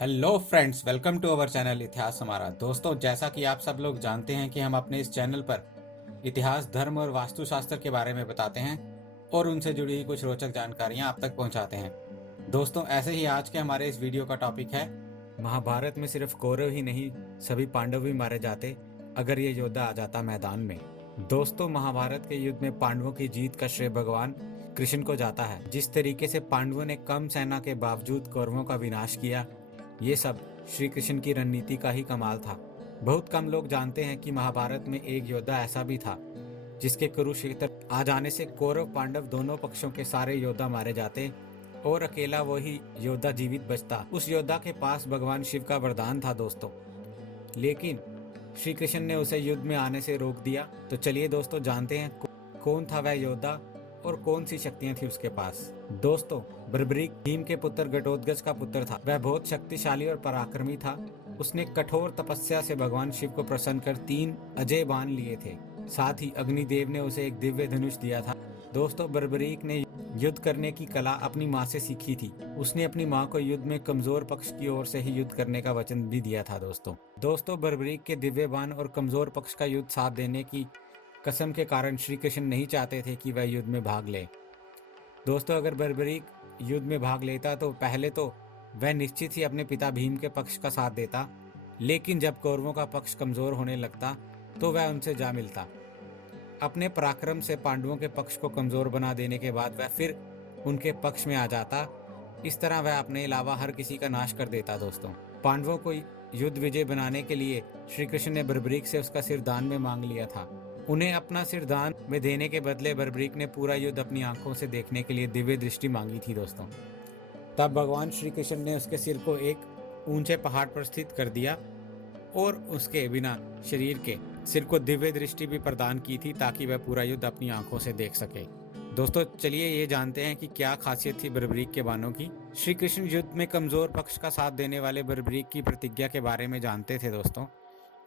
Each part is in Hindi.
Hello friends, welcome to our channel इतिहास हमारा। दोस्तों, जैसा कि आप सब लोग जानते हैं कि हम अपने इस चैनल पर इतिहास, धर्म और वास्तुशास्त्र के बारे में बताते हैं और उनसे जुड़ी हुई कुछ रोचक जानकारियां आप तक पहुंचाते हैं। दोस्तों, ऐसे ही आज के हमारे इस वीडियो का टॉपिक है महाभारत में सिर्फ कौरव ही नहीं, सभी पांडव भी मारे जाते अगर ये योद्धा आ जाता मैदान में। दोस्तों, महाभारत के युद्ध में पांडवों की जीत का श्रेय भगवान कृष्ण को जाता है। जिस तरीके से पांडवों ने कम सेना के बावजूद कौरवों का विनाश किया, ये सब श्री कृष्ण की रणनीति का ही कमाल था। बहुत कम लोग जानते हैं कि महाभारत में एक योद्धा ऐसा भी था जिसके कुरुक्षेत्र आ जाने से कौरव पांडव दोनों पक्षों के सारे योद्धा मारे जाते और अकेला वही योद्धा जीवित बचता। उस योद्धा के पास भगवान शिव का वरदान था दोस्तों, लेकिन श्री कृष्ण ने उसे युद्ध में आने से रोक दिया। तो चलिए दोस्तों, जानते हैं कौन था वह योद्धा और कौन सी शक्तियां थी उसके पास। दोस्तों, बर्बरीक भीम के पुत्र घटोत्कच का पुत्र था। वह बहुत शक्तिशाली और पराक्रमी था। उसने कठोर तपस्या से भगवान शिव को प्रसन्न कर 3 अजय बाण लिए थे। साथ ही अग्निदेव ने उसे एक दिव्य धनुष दिया था। दोस्तों, बर्बरीक ने युद्ध करने की कला अपनी माँ से सीखी थी। उसने अपनी माँ को युद्ध में कमजोर पक्ष की ओर से ही युद्ध करने का वचन भी दिया था। दोस्तों, बर्बरीक के दिव्य बाण और कमजोर पक्ष का युद्ध साथ देने की कसम के कारण श्री कृष्ण नहीं चाहते थे कि वह युद्ध में भाग ले। दोस्तों, अगर बर्बरीक युद्ध में भाग लेता तो पहले तो वह निश्चित ही अपने पिता भीम के पक्ष का साथ देता, लेकिन जब कौरवों का पक्ष कमजोर होने लगता तो वह उनसे जा मिलता। अपने पराक्रम से पांडवों के पक्ष को कमजोर बना देने के बाद वह फिर उनके पक्ष में आ जाता। इस तरह वह अपने अलावा हर किसी का नाश कर देता। दोस्तों, पांडवों को युद्ध विजय बनाने के लिए श्री कृष्ण ने बर्बरीक से उसका सिर दान में मांग लिया था। उन्हें अपना सिर दान में देने के बदले बर्बरीक ने पूरा युद्ध अपनी आंखों से देखने के लिए दिव्य दृष्टि मांगी थी। दोस्तों, तब भगवान श्री कृष्ण ने उसके सिर को एक ऊंचे पहाड़ पर स्थित कर दिया और उसके बिना शरीर के सिर को दिव्य दृष्टि भी प्रदान की थी ताकि वह पूरा युद्ध अपनी आंखों से देख सके। दोस्तों, चलिए ये जानते हैं कि क्या खासियत थी बर्बरीक के बाणों की। श्री कृष्ण युद्ध में कमजोर पक्ष का साथ देने वाले बर्बरीक की प्रतिज्ञा के बारे में जानते थे दोस्तों,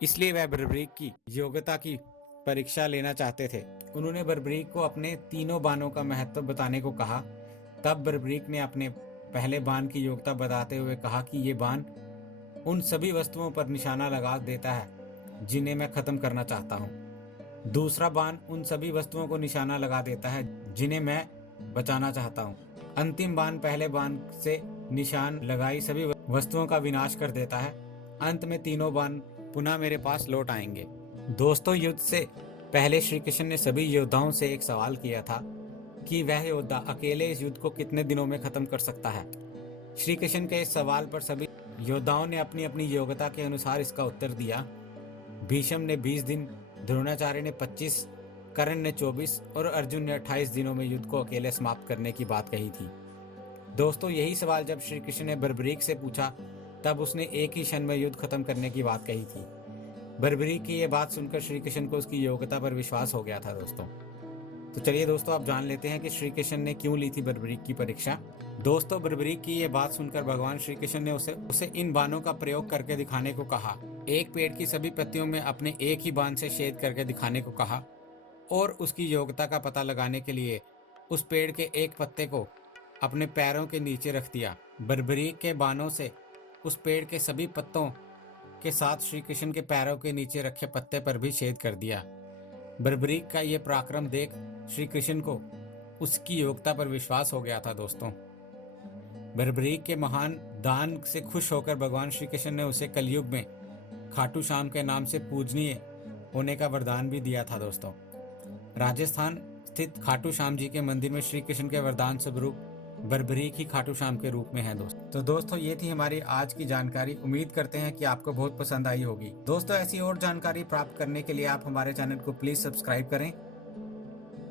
इसलिए वह बर्बरीक की योग्यता की परीक्षा लेना चाहते थे। उन्होंने बर्बरीक को अपने तीनों बाणों का महत्व बताने को कहा। तब बर्बरीक ने अपने पहले बाण की योग्यता बताते हुए कहा कि ये बाण उन सभी वस्तुओं पर निशाना लगा देता है जिन्हें मैं खत्म करना चाहता हूँ। दूसरा बाण उन सभी वस्तुओं को निशाना लगा देता है जिन्हें मैं बचाना चाहता हूँ। अंतिम बाण पहले बाण से निशान लगाई सभी वस्तुओं का विनाश कर देता है। अंत में तीनों बाण पुनः मेरे पास लौट आएंगे। दोस्तों, युद्ध से पहले श्री कृष्ण ने सभी योद्धाओं से एक सवाल किया था कि वह योद्धा अकेले इस युद्ध को कितने दिनों में खत्म कर सकता है। श्री कृष्ण के इस सवाल पर सभी योद्धाओं ने अपनी अपनी योग्यता के अनुसार इसका उत्तर दिया। भीष्म ने 20 दिन, द्रोणाचार्य ने 25, कर्ण ने 24 और अर्जुन ने 28 दिनों में युद्ध को अकेले समाप्त करने की बात कही थी। दोस्तों, यही सवाल जब श्री कृष्ण ने बर्बरीक से पूछा तब उसने एक ही क्षण में युद्ध खत्म करने की बात कही थी। बर्बरीक की यह बात सुनकर श्री कृष्ण को उसकी योग्यता पर विश्वास हो गया था। तो चलिए दोस्तों, आप जान लेते हैं कि श्री कृष्ण ने क्यों ली थी बर्बरीक की परीक्षा। दोस्तों, बर्बरीक की यह बात सुनकर भगवान श्री कृष्ण ने उसे इन बाणों का प्रयोग करके दिखाने को कहा। एक पेड़ की सभी पत्तियों में अपने एक ही बाण से छेद करके दिखाने को कहा और उसकी योग्यता का पता लगाने के लिए उस पेड़ के एक पत्ते को अपने पैरों के नीचे रख दिया। बर्बरीक के बाणों से उस पेड़ के सभी पत्तों के साथ श्री कृष्ण के पैरों के नीचे रखे पत्ते पर भी छेद कर दिया। बर्बरीक का यह पराक्रम देख श्री कृष्ण को उसकी योग्यता पर विश्वास हो गया था। दोस्तों, बर्बरीक के महान दान से खुश होकर भगवान श्री कृष्ण ने उसे कलयुग में खाटू श्याम के नाम से पूजनीय होने का वरदान भी दिया था। दोस्तों, राजस्थान स्थित खाटू श्याम जी के मंदिर में श्री कृष्ण के वरदान स्वरूप बर्बरीक ही खाटू श्याम के रूप में है। दोस्तों, ये थी हमारी आज की जानकारी। उम्मीद करते हैं कि आपको बहुत पसंद आई होगी। दोस्तों, ऐसी और जानकारी प्राप्त करने के लिए आप हमारे चैनल को प्लीज सब्सक्राइब करें।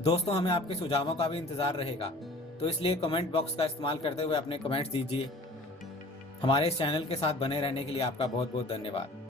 दोस्तों, हमें आपके सुझावों का भी इंतजार रहेगा, तो इसलिए कमेंट बॉक्स का इस्तेमाल करते हुए अपने कमेंट्स दीजिए। हमारे इस चैनल के साथ बने रहने के लिए आपका बहुत बहुत धन्यवाद।